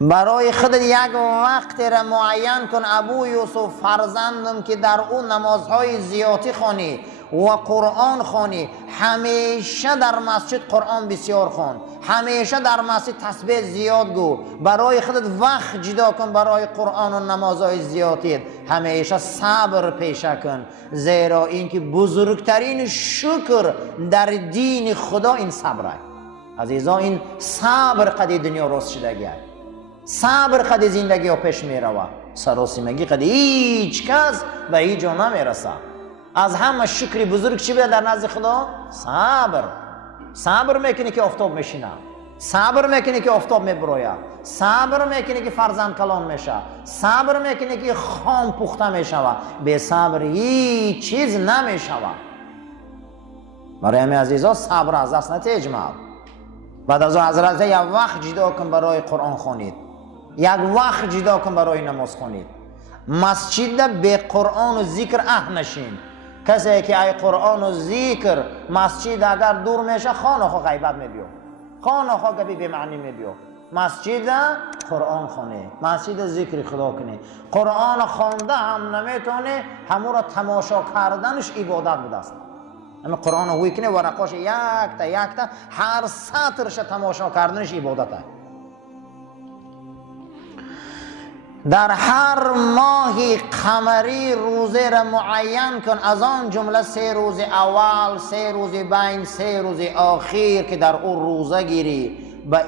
برای خودت یک وقت را معین کن ابو یوسف فرزندم که در اون نمازهای زیادی خوانی و قرآن خوانی. همیشه در مسجد قرآن بسیار خوان، همیشه در مسجد تسبیح زیاد گو. برای خودت وقت جدا کن برای قرآن و نمازهای زیادی. همیشه صبر پیشه کن، زیرا اینکه بزرگترین شکر در دین خدا این صبره. عزیزان این صبر قد دنیا راست شدگی، صبر قد زندگی ها پیش می روه. سراسیمگی قد هیچ کس به هیچ جا نمی رسه. از همه شکری بزرگ چی بیاد در نزد خدا؟ صبر. صبر میکنی که آفتاب میشینه، صبر میکنی که آفتاب میبروید، صبر میکنی که فرزند کلان میشه، صبر میکنی که خام پخته میشه. به صبر هیچ چیز نمیشه. برای همین عزیزا صبر از دست نتیجمه. بعد از حضرت یک وقت جدا کن برای قرآن خوانید، یک وقت جدا کن برای نماز خوانید. مسجد به قرآن و ذکر نشین. کسی که ای قرآن و ذکر مسجد اگر دور میشه خانه خو غیبت میبیو، خانه خو گبی به معنی میبیو. مسجد قرآن خونه، مسجد ذکر خدا کنی. قرآن خوانده هم نمیتونه، همون را تماشا کردنش عبادت بوده است. همین قرآن هوی کنه ورقاش یک تا هر سطرش تماشا کردنش عبادته. در هر ماهی قمری روزه را معین کن، از آن جمله 3 روز اول، 3 روز بین، 3 روز آخر که در اون روزه گیری. به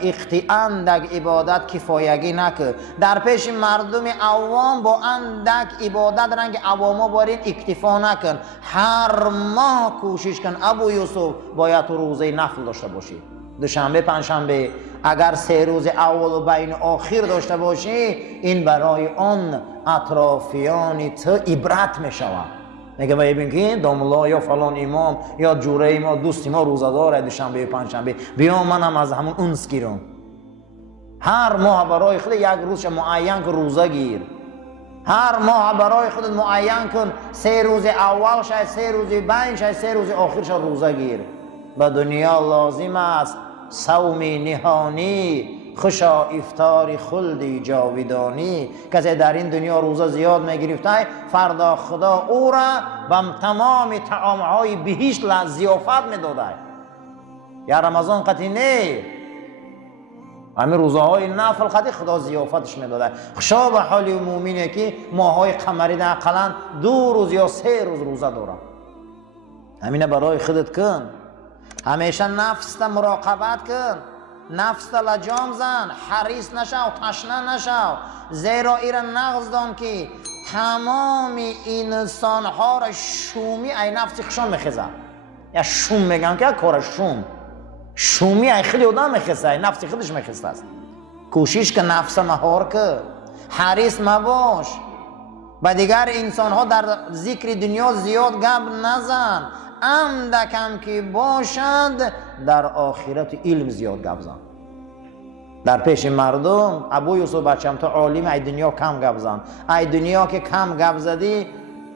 اندک عبادت کفایگی نکن. در پیش مردم عوام با اندک عبادت رنگ عواما بارین اکتفا نکن. هر ماه کوشش کن ابو یوسف باید تو روزه نفل داشته باشی. دوشنبه پنجشنبه اگر 3 روز اول و بین آخر داشته باشی، این برای آن اطرافیان تو عبرت می شود. میگه ببین که داملا یا فلان امام یا جوره ما دوست ما روزه داره دوشنبه پنجشنبه، بیا منم از همون اونس گیرم. هر ماه برای خود یک روزش معین کن روزه گیر. هر ماه برای خودت معین کن 3 روز اول شاید، 3 روز بین شاید، 3 روز آخرش روزه گیر. به دنیا لازم است صوم نهانی، خوشا افطار خلد جاودانی. کسی در این دنیا روزه زیاد میگرفته، فردا خدا او را به تمام طعامهای بهشت ضیافت میداده. یا رمضان قطعی نه، همین روزه های نفل قطعی خدا ضیافتش میداده. خوشا به حال مومینه که ماهای قمری در اقلا 2 روز یا 3 روز روزه داره. همینه برای خودت کن. همیشه نفس تا مراقبت کن، نفس تا لجام زن، حریص نشو، تشنه نشو. زیرا ایرا نغز دان که تمام این انسان ها را شومی ای نفسی خشان میخیزه. یا شوم میگن که کار شومی ای خیلی آدم میخیزه، ای نفسی خودش میخیزه است. کوشش که نفس مهار که حریص مباش. و دیگر انسان ها در ذکر دنیا زیاد گپ نزن، اندکم که باشد در آخرت علم زیاد گپ زن. در پیش مردم ابو یوسف بچم تو عالم ای دنیا کم گپ زن. ای دنیا که کم گپ زدی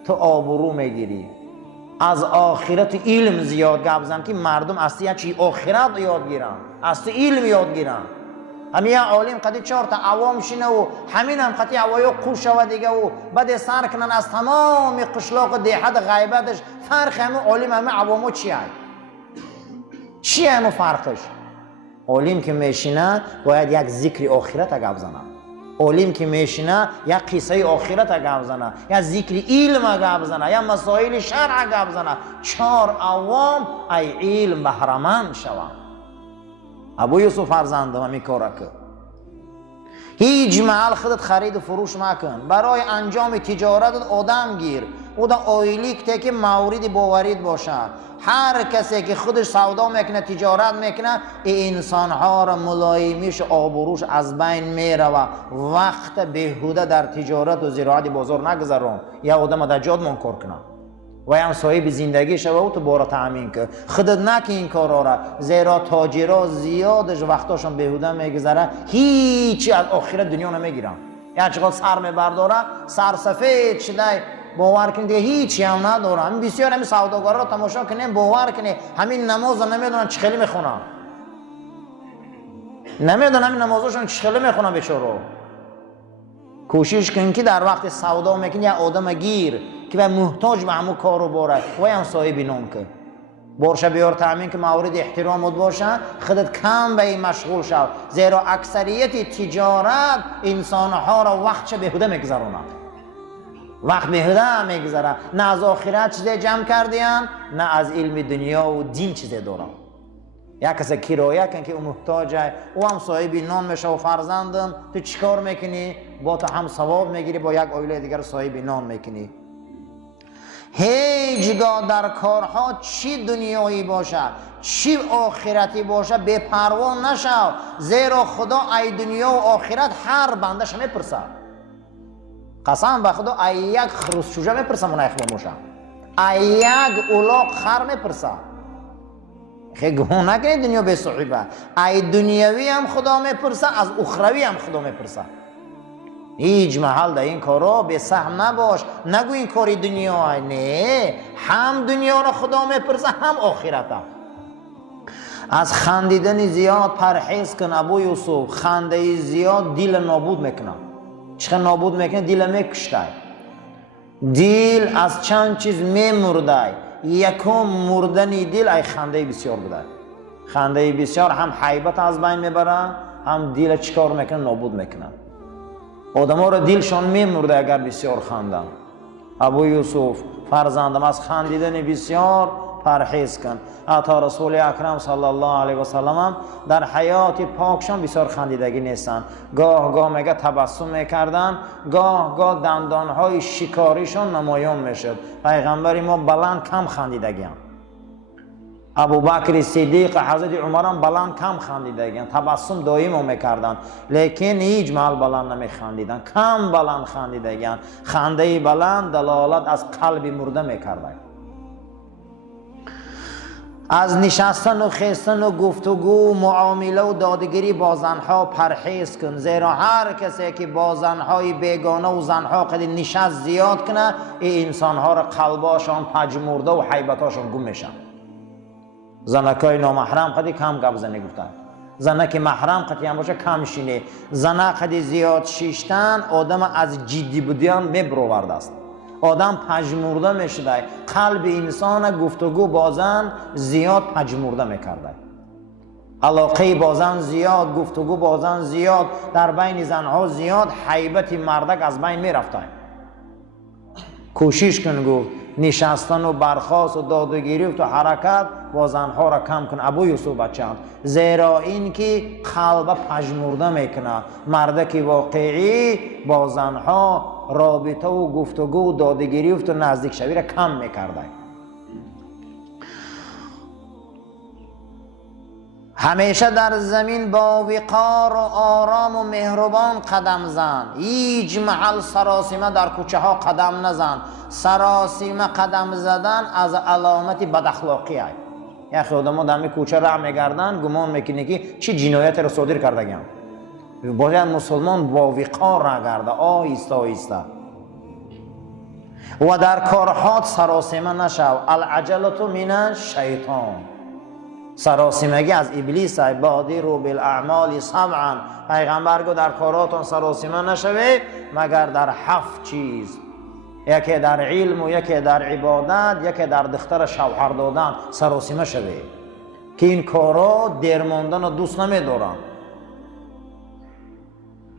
تو آبرو میگیری. از آخرت علم زیاد گپ زن که مردم اصلی چی آخرت یاد گیرن، اصلی علم یاد گیرن. همین عالم قدی 4 تا عوام شینه و همین هم قطعی عوایو قوش و دیگه و بعد سر کنن از تمام قشلاق دیحت غیبتش. فرق همه عالم همه عوامو چیه همه فرقش؟ عالم که میشینه باید یک ذکر آخرت گپ زنه، عالم که میشینه یک قصه آخرت گپ زنه، یا ذکر علم گپ زنه، یا مسائل شرع گپ زنه. 4 عوام ای علم بهره‌مند شوند. ابو یوسف فرزندم همین کار کن. هیچ محل خودت خرید و فروش مکن. برای انجام تجارت آدم گیر، او دا اویلیک که مورد باورید باشه. هر کسی که خودش سودا میکنه تجارت میکنه، این انسان ها را ملایمیش آبروش از بین میره و وقت بهوده در تجارت و زراعت بازار نگذارون. یا آدم در جاد من کار کنه و یا صاحب زندگی شوه و تو بارا تأمین که خودت نکی این کارا را. زیرا تاجرها زیادش وقتاشون بهوده میگذره، هیچی از آخرت دنیا نمیگیرن. یا چقدر سر میبرداره سر سفید شده، باور کنید هیچی هم نداره. همین بسیار همین سوداگرا را تماشا کنیم باور کنید همین نماز نمیدونن چه خیلی میخونن. نمیدونم این نمازشون چخیلی میخونن بیچارو. کوشش کن که در وقت سودا میکنی یا آدم گیر که به محتاج به همون کارو باره و هم صاحب نام که برشه بیار تامین که مورد احترامت باشه، خودت کم به این مشغول شو، زیرا اکثریت تجارت انسانها را وقت بهوده میگذرونه، وقت بهوده میگذره، نه از آخرت چیزی جمع کردین نه از علم دنیا و دین چیزی دارن. یک کسی کرایه کن که او محتاجه، او هم صاحب نان میشه و فرزندم، تو چیکار میکنی؟ با تو هم ثواب میگیری، با یک عائله دیگر صاحب نان میکنی. هیچگاه در کارها چی دنیایی باشه چی آخرتی باشه بی‌پروا نشو، زیرا خدا ای دنیا و آخرت هر بندش میپرسه. قسم به خدا ای یک خرسچوجه میپرسه منایخ باشه، ای یک اولاق خر میپرسه. خیلی گمان نکنید دنیا به صحیبه، ای دنیاوی هم خدا میپرسه، از اخروی هم خدا میپرسه. هیچ محل در این کارا به سهم نباش، نگو این کاری دنیا، نه، هم دنیا را خدا میپرسه هم آخرت. از خندیدن زیاد پرهیز کن ابو یوسف، خنده زیاد دل نابود میکنه. چه نابود میکنه؟ دل میکشته. دل از چند چیز میمرده، یکم مردن دل ای خنده بسیار بوده. خنده بسیار هم حیبت از بین میبره، هم دل چیکار میکنه؟ نابود میکنه. آدم ها را دلشان میمرده اگر بسیار خندن. ابو یوسف فرزندم از خندیدن بسیار پرهیز کن. حتی رسول اکرم صلی الله علیه و سلم در حیات پاکشان بسیار خندیدگی نیستن، گاه گاه میگه تبسم میکردن، گاه گاه دندانهای شکاریشان نمایان میشد. پیغمبر ما بلند کم خندیدگی هم. ابو بکر صدیق حضرت عمر هم بلند کم خندیدگی، تبسم دائم میکردن، لیکن هیچ محل بلند نمیخندیدن، کم بلند خندیدگی. خنده بلند دلالت از قلب مرده میکردن. از نشستن و خیستن و گفتگو معامله و دادگیری با زنها پرهیز کن، زیرا هر کسی که با زنهای بیگانه و زنها قد نشست زیاد کنه، این انسانها را قلباشان پژمرده و حیبتاشان گم میشن. زنکای نامحرم قدی کم گپ زنی گفتن، زنک محرم قدی هم باشه کم شینه. زنک قدی زیاد شیشتن آدم از جدی بودیان میبرورده است، آدم پژمرده میشده، قلب انسان گفتگو با زن زیاد پژمرده میکرده، علاقه با زن زیاد، گفتگو با زن زیاد، در بین زنها زیاد، حیبت مردک از بین میرفته. کوشش کن گفت نشستن و برخاست و دادگیری و حرکت با زنها را کم کن ابو یوسف بچه‌ام، زیرا این که قلب پژمرده میکنه. مردک واقعی با زنها رابطه و گفتگو و دادگیری و نزدیک شوی را کم میکرده. همیشه در زمین با وقار و آرام و مهربان قدم زن، هیچ محل سراسیمه در کوچه ها قدم نزن. سراسیمه قدم زدن از علامت بد اخلاقی است. یا خودمون در کوچه راه میگردن، گمان میکنه که چی جنایت را صادر کردگیم. باید مسلمان با وقار راه گرده، آهسته آهسته. و در کارهات سراسیمه نشو، العجلة من الشیطان. سراسیمگی از ابلیس است. بادروا بالاعمال سبعا، پیغمبر گفت در کاراتون سراسیمه نشوید مگر در 7 چیز، یکی در علم و یکی در عبادت، یکی در دختر شوهر دادن. سراسیمه شوید که این کارا دیر ماندن دوست نمیدارن.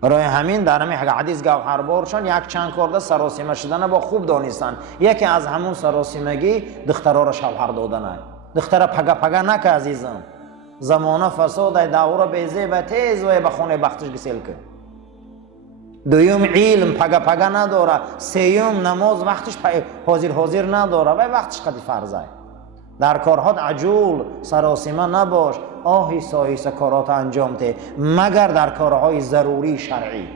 برای همین در همین حدیث گوهربارشان یک چند کار سراسیمه شدن با خوب دانستن. یکی از همون سراسیمگی دخترها را شوهر دادن است. دختر پگا نکه عزیزم، زمانه فساد دور بیزه به تیز و به خونه بختش گسیل کن. دویم علم پگا نداره. سیوم نماز وقتش حاضر نداره و وقتش قدی فرضه. در کارهات عجول سراسیمه نباش، آهسته آهسته کارات انجام ده، مگر در کارهای ضروری شرعی.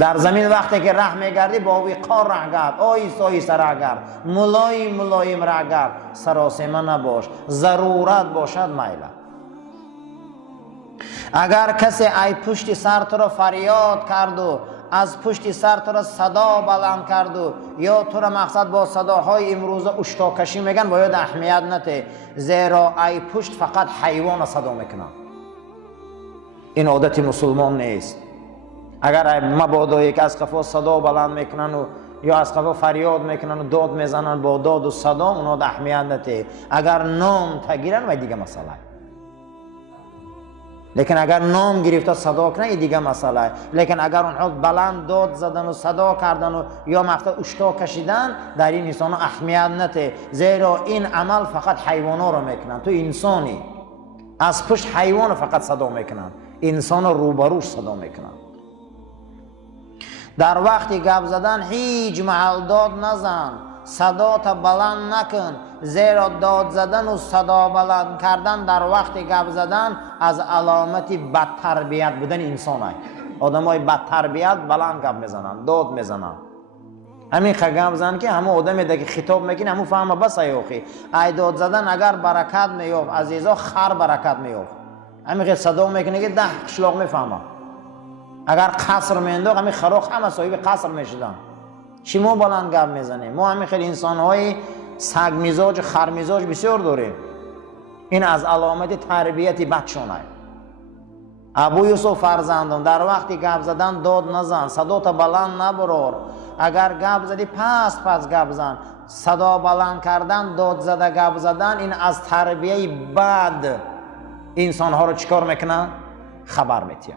در زمین وقتی که ره میگردی با وقار ره گرد، آهسته آهسته ره گرد، ملایم ره گرد، سراسیمه نباش. ضرورت باشد میله. اگر کسی ای پشت سر تو را فریاد کرد و از پشت سر تو را صدا بلند کرد و یا تو را مقصد با صداهای امروزه اشتاکشی میگن، باید اهمیت نده، زیرا ای پشت فقط حیوان صدا میکنن. این عادت مسلمان نیست. اگر مبادا یک از قفا صدا بلند میکنن و یا از قفا فریاد میکنن و داد میزنن با داد و صدا، اونا ده اهمیت نده. اگر نام تگیرن و دیگه مسئله، لیکن اگر نام گرفته صدا کنه این دیگه مسئله. لیکن اگر اونها بلند داد زدن و صدا کردن و یا مقطع اشتا کشیدن، در این انسان اهمیت نده، زیرا این عمل فقط حیوانا رو میکنن. تو انسانی از پشت حیوان فقط صدا میکنن، انسان روبروش صدا میکنن. در وقتی گپ زدن هیچ محل داد نزن، صدا تا بلند نکن، زیرا داد زدن و صدا بلند کردن در وقت گپ زدن از علامت بد تربیت بودن انسان است. آدمای بد تربیت بلند گپ میزنن، داد میزنن. همین گپ زدن که همه آدمی که خطاب میکنه همون فهمه بس ایوخی. ای داد زدن اگر برکت میافت عزیزا، خر برکت میافت. همین صدا میکنه که 10 قشلاق میفهمه. اگر قصر مینداخت همین خراخ همه صاحب قصر میشدن. چی ما بلند گپ میزنیم؟ ما همین خیلی انسان‌های سگ مزاج، خر مزاج بسیار داریم. این از علامت تربیت بچه‌شونه. ابو یوسف فرزندم در وقتی گپ زدن داد نزن، صدا تا بلند نبرار. اگر گپ زدی پس گپ زن. صدا بلند کردن، داد زده گپ زدن، این از تربیت بد انسان‌ها رو چیکار میکنه؟ خبر میتیه.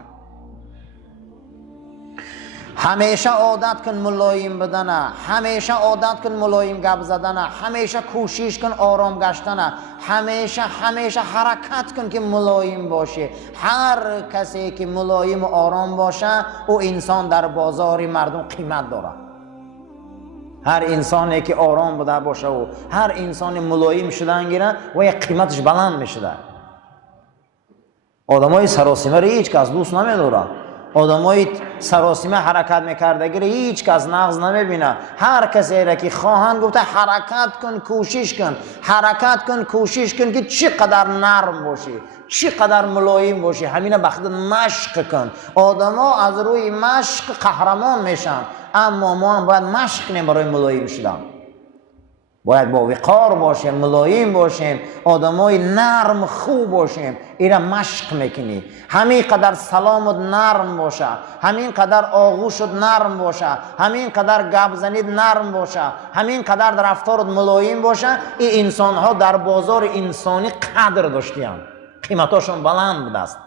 همیشه عادت کن ملایم بدنه، همیشه عادت کن ملایم گپ زدنه، همیشه کوشش کن آرام گشتنه، همیشه حرکت کن که ملایم باشه. هر کسی که ملایم و آرام باشه او انسان در بازار مردم قیمت داره. هر انسانی که آرام بوده باشه و هر انسانی ملایم شدن گیره و یک قیمتش بلند میشه. آدمای سراسیمه رو هیچ کس دوست نمیداره. آدمای سراسیمه حرکت میکردگی رو هیچ کس نقض نمیبینه. هر کسی را که خواهند گفته حرکت کن، کوشش کن، حرکت کن، کوشش کن که چقدر نرم باشی، چقدر ملایم باشی، همینه بخد مشق کن. آدما از روی مشق قهرمان میشن، اما ما هم باید مشق کنیم برای ملایم شدن. باید با وقار باشیم، ملایم باشیم، آدمای نرم خوب باشیم. اینا مشق میکنی. همین قدر سلامت نرم باشه، همین قدر آغوشت نرم باشه، همین قدر گپ زنید نرم باشه، همین قدر در رفتارت ملایم باشه. این انسان ها در بازار انسانی قدر داشتیان، قیمتاشون بلند بود است.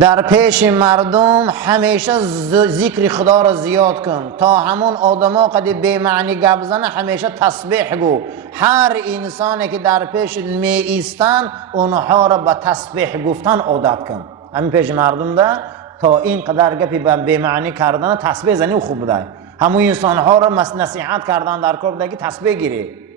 در پیش مردم همیشه ذکر خدا را زیاد کن، تا همون آدما قد بی معنی گپ زنه همیشه تسبیح گو. هر انسانی که در پیش می ایستن اونها را به تسبیح گفتن عادت کن. همین پیش مردم ده تا این قدر گپی به بی معنی کردن تسبیح زنی و خوب بوده. همون انسان ها را نصیحت کردن در کار بوده که تسبیح گیری.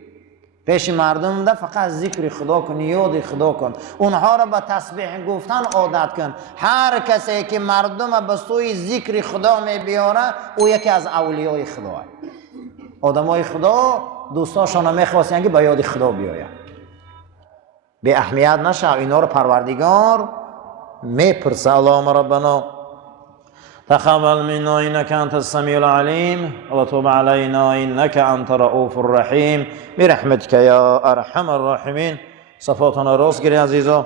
پیش مردم ده فقط ذکر خدا کن، یاد خدا کن، اونها را به تسبیح گفتن عادت کن. هر کسی که مردم به سوی ذکر خدا می بیاره او یکی از اولیای خدا است. آدمای خدا دوستاشون میخواستن که به یاد خدا بیاید. به اهمیت نشه، اینا رو پروردگار میپرسه. اللهم ربنا تقبل منا انك انت السميع العليم وتب علينا انك انت الرؤوف الرحيم برحمتك يا ارحم الراحمين. صفاتنا راست گیری عزیزا.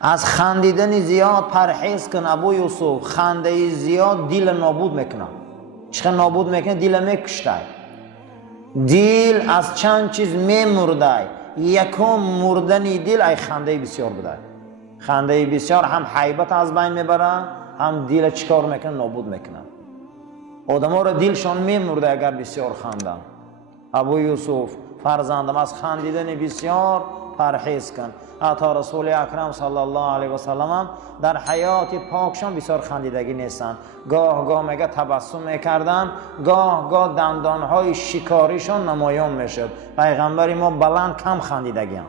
از خندیدن زیاد پرهیز کن ابو یوسف. خنده زیاد دل نابود میکنه. چقدر نابود میکنه؟ دل میکشته. دل از چند چیز میمرده. یکم مردن دل ای خنده بسیار بوده. خنده بسیار هم حیبت از بین میبره، هم دل چیکار میکنه؟ نابود میکنه. آدما را دلشان میمرده اگر بسیار خندن. ابو یوسف فرزندم از خندیدن بسیار پرهیز کن. حتی رسول اکرم صلی الله علیه و سلم در حیات پاکشان بسیار خندیدگی نیستن. گاه میگه تبسم میکردن، گاه دندانهای شکاریشان نمایان میشد. پیغمبر ما بلند کم خندیدگی هم.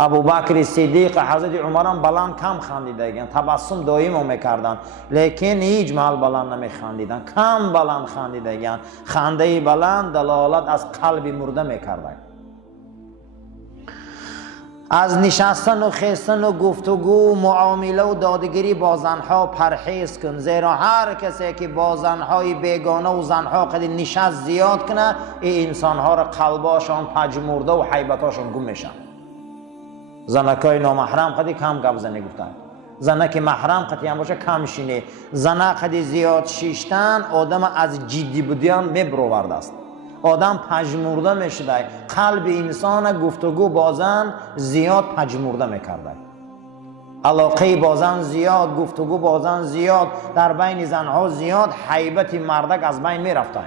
ابو بکر صدیق، حضرت عمر هم بلند کم خندیدگی، تبسم دائم میکردن، لیکن هیچ محل بلند نمیخندیدن، کم بلند خندیدگی. خنده بلند دلالت از قلب مرده میکردن. از نشستن و خیستن و گفتگو، معامله و دادگیری با زنها پرهیز کن، زیرا هر کسی که با زنهای بیگانه و زنها قد نشست زیاد کنه، این انسانها را قلباشان پژمرده و حیبتاشان گم میشن. زنکای نامحرم قدی کم گپ زنی گفتن، زنک محرم قدی هم باشه کم شینه. زنک قدی زیاد شیشتن آدم از جدی بودیان میبرورد است، آدم پژمرده میشده، قلب انسان گفتگو بازن زیاد پژمرده میکرده، علاقه بازن زیاد، گفتگو بازن زیاد، در بین زنها زیاد، حیبت مردک از بین میرفته.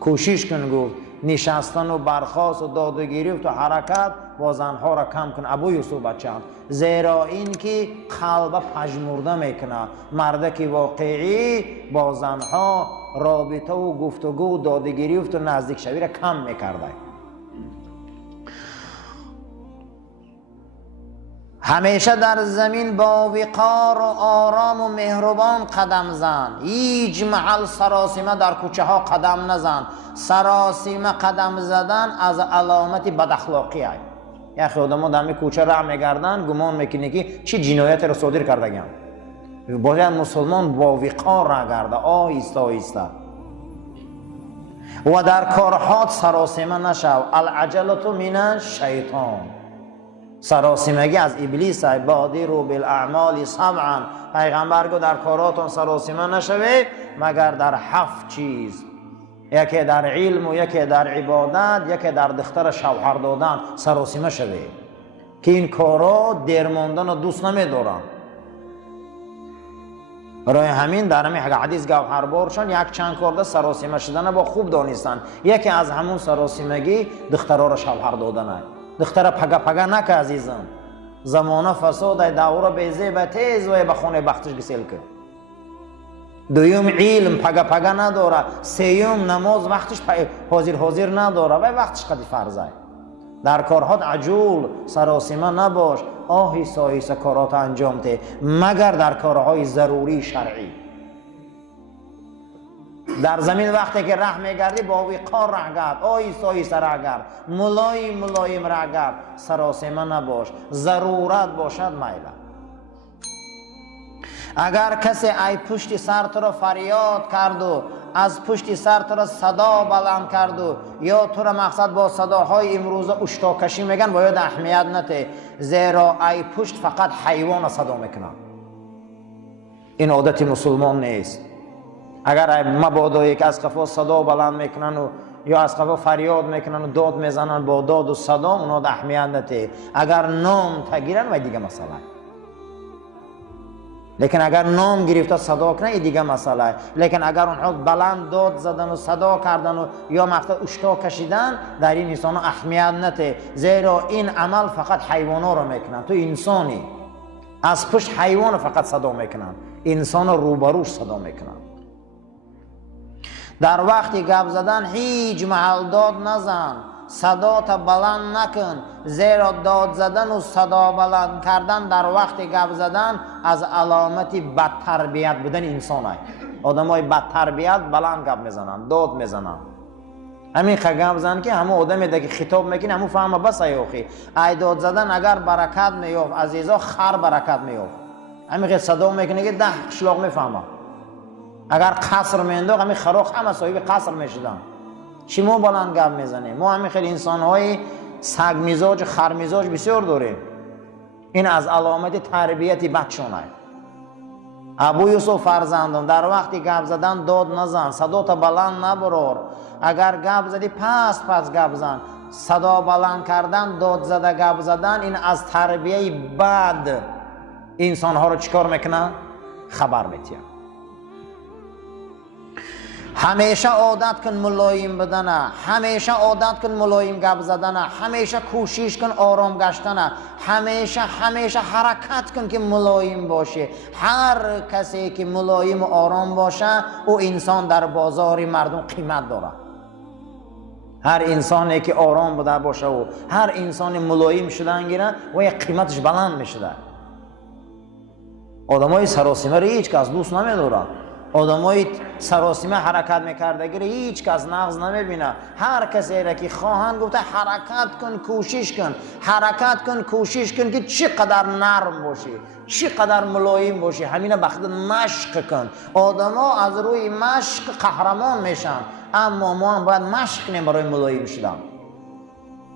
کوشش کن گفت نشستن و برخاست و دادگیری و حرکت با زنها را کم کن ابو یوسف بچم، زیرا این که قلب پژمرده میکنه. مردک واقعی با زنها رابطه و گفتگو و دادگیری و نزدیک شوی را کم میکرده. همیشه در زمین با وقار و آرام و مهربان قدم زن، هیچ محل سراسیمه در کوچه ها قدم نزن. سراسیمه قدم زدن از علامت بد-اخلاقی است. یا خودمون در می کوچه راه میگردن گمان میکنه که چی جنایت را صادر کردگم. باید مسلمان با وقار راه گرده، آهسته آهسته، و در کارهات سراسیمه نشو. العجلة من الشیطان، سراسیمگی از ابلیس است. بادروا بالاعمال سبعا، پیغمبر گفت در کاراتون سراسیمه نشوید مگر در 7 چیز، یکی در علم و یکی در عبادت، یکی در دختر شوهر دادن سراسیمه شوید، که این کارا دیر ماندن و دوست نمیدارن. برای همین در همین حدیث گوهربارشان یک چند کار سراسیمه شدن با خوب دانستن. یکی از همون سراسیمگی دخترها را شوهر دادن است. دختر پگه نکه عزیزم، زمانه فساد، دوره بیزه به تیز و به خونه بختش گسیل کن. دویم علم پگه نداره. سیوم نماز وقتش حاضر نداره و وقتش قدی فرض است. در کارهات عجول سراسیمه نباش، آهسته آهسته کارات انجام ده، مگر در کارهای ضروری شرعی. در زمین وقتی که ره میگردی با وقار ره گرد، آهسته آهسته ره گرد، ملایم ره گرد، سراسیمه نباش. ضرورت باشد میله. اگر کسی ای پشت سر تو را فریاد کرد و از پشت سر تو را صدا بلند کرد و یا تو را مقصد با صداهای امروزه اشتاکشی میگن، باید اهمیت نده، زیرا ای پشت فقط حیوان صدا میکنن. این عادت مسلمان نیست. اگر مبادا یک از قفا صدا بلند میکنن و یا از قفا فریاد میکنن و داد میزنن، با داد و صدا اونا اهمیت نده. اگر نام تگیرن و دیگه مسئله، لیکن اگر نام گرفته صدا کنه دیگه مسئله. لیکن اگر اونها بلند داد زدن و صدا کردن و یا مقصد اشتا کشیدن، در این انسان اهمیت نده، زیرا این عمل فقط حیوانا رو میکنن. تو انسانی از پشت حیوان فقط صدا میکنن، انسان روبروش صدا میکنن. در وقتی گپ زدن هیچ محل داد نزن، صدا تا بلند نکن، زیرا داد زدن و صدا بلند کردن در وقت گپ زدن از علامت بد تربیت بودن انسان است. آدمای بد تربیت بلند گپ میزنن، داد میزنن. همین گپ زدن که همون آدمی که خطاب میکنه همون فهمه بس ایوخی. ای داد زدن اگر برکت میافت عزیزا، خر برکت میافت. همین صدا میکنه که 10 قشلاق میفهمه. اگر قصر مینداخت همین خراخ همه صاحب قصر میشدن. چی ما بلند گپ میزنیم؟ ما همین خیلی انسانهای سگ مزاج، خر مزاج بسیار داریم. این از علامت تربیت بچه‌ها است. ابو یوسف فرزندم، در وقتی گپ زدن داد نزن، صدا تا بلند نبرار. اگر گپ زدی پس گپ زن. صدا بلند کردن، داد زده گپ زدن، این از تربیت بد انسانها رو چیکار میکنه؟ خبر میتیم. همیشه عادت کن ملایم بدنه، همیشه عادت کن ملایم گپ زدنه، همیشه کوشش کن آرام گشتنه، همیشه حرکت کن که ملایم باشه. هر کسی که ملایم و آرام باشه او انسان در بازار مردم قیمت داره. هر انسانی که آرام بوده باشه و هر انسان ملایم شدن گیره و یک قیمتش بلند میشه. آدمای سراسیمه رو هیچ کس دوست نمیداره. آدمای سراسیمه حرکت میکردگی هیچ کس نقض نمیبینه. هر کسی را که خواهند گفته حرکت کن، کوشش کن، حرکت کن، کوشش کن که چقدر نرم باشی، چقدر ملایم باشی. همینه بخاطر مشق کن. آدما از روی مشق قهرمان میشن، اما ما هم باید مشق کنیم برای ملایم شدن.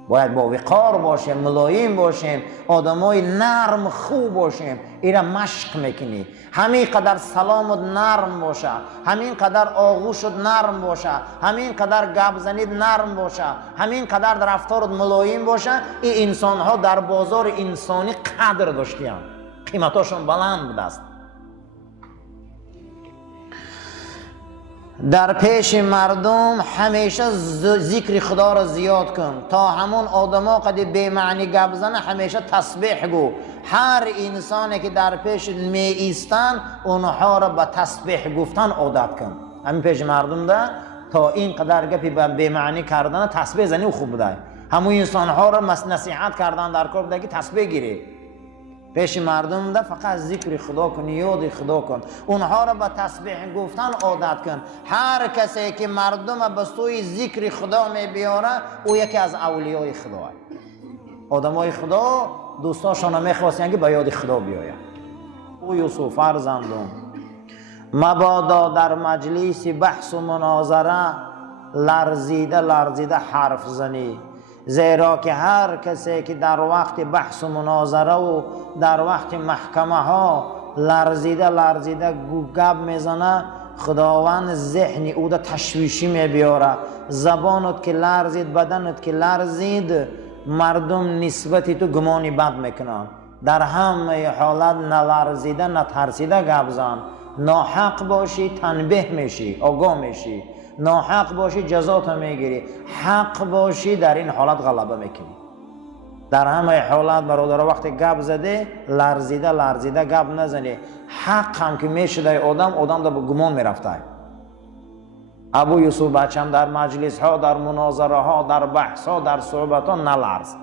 باید با وقار باشیم، ملایم باشیم، آدمای نرم خوب باشیم. اینا مشق میکنی. همین قدر سلامت نرم باشه، همین قدر آغوشت نرم باشه، همین قدر گپ زنید نرم باشه، همین قدر در رفتارت ملایم باشه، این انسان ها در بازار انسانی قدر داشتیم، قیمتاشون بلند بوده است. در پیش مردم همیشه ذکر خدا را زیاد کن، تا همون آدما قد بی معنی گپ زنه همیشه تسبیح گو. هر انسانی که در پیش می ایستن اونها را به تسبیح گفتن عادت کن. همین پیش مردم ده تا این قدر گپی به بی معنی کردن تسبیح زنی خوب بوده. همون انسان ها را نصیحت کردن در کار بوده که تسبیح گیری. پیش مردم ده فقط ذکر خدا کن، یاد خدا کن، اونها را به تسبیح گفتن عادت کن. هر کسی که مردم به سوی ذکر خدا می بیاره او یکی از اولیای خدا. آدمای خدا دوستاشون میخواستن که به یاد خدا بیاید. او یوسف فرزندم، مبادا در مجلس بحث و مناظره لرزیده لرزیده حرف زنی، زیرا که هر کسی که در وقت بحث و مناظره و در وقت محکمه ها لرزیده لرزیده گپ میزنه، خداوند ذهن او را تشویشی میبیاره. زبانت که لرزید، بدنت که لرزید، مردم نسبت تو گمانی بد میکنن. در همه حالت نلرزیده نترسیده گپ زن. ناحق باشی تنبیه میشی، آگاه میشی. ناحق باشی جزات میگیری، حق باشی در این حالت غلبه میکنی. در همه حالت برادر وقتی گپ زده لرزیده لرزیده گپ نزنی. حق هم که میشده آدم در گمان میرفته. ابو یوسف بچم در مجلس ها، در مناظره ها، در بحث ها، در صحبت ها نلرز،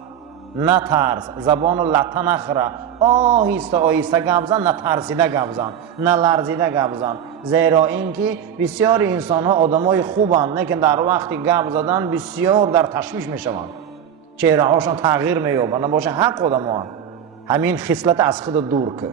نترس، زبان لطه نخره، آهسته آهسته گپ زن، نترسیده گپ زن، نلرزیده گپ زن. زیرا اینکه بسیار انسان ها آدمای خوبند، لیکن در وقت گپ زدن بسیار در تشویش میشوند، چهره هاشون تغییر مییابند. باشه حق آدم ها همین خصلت از خود دور که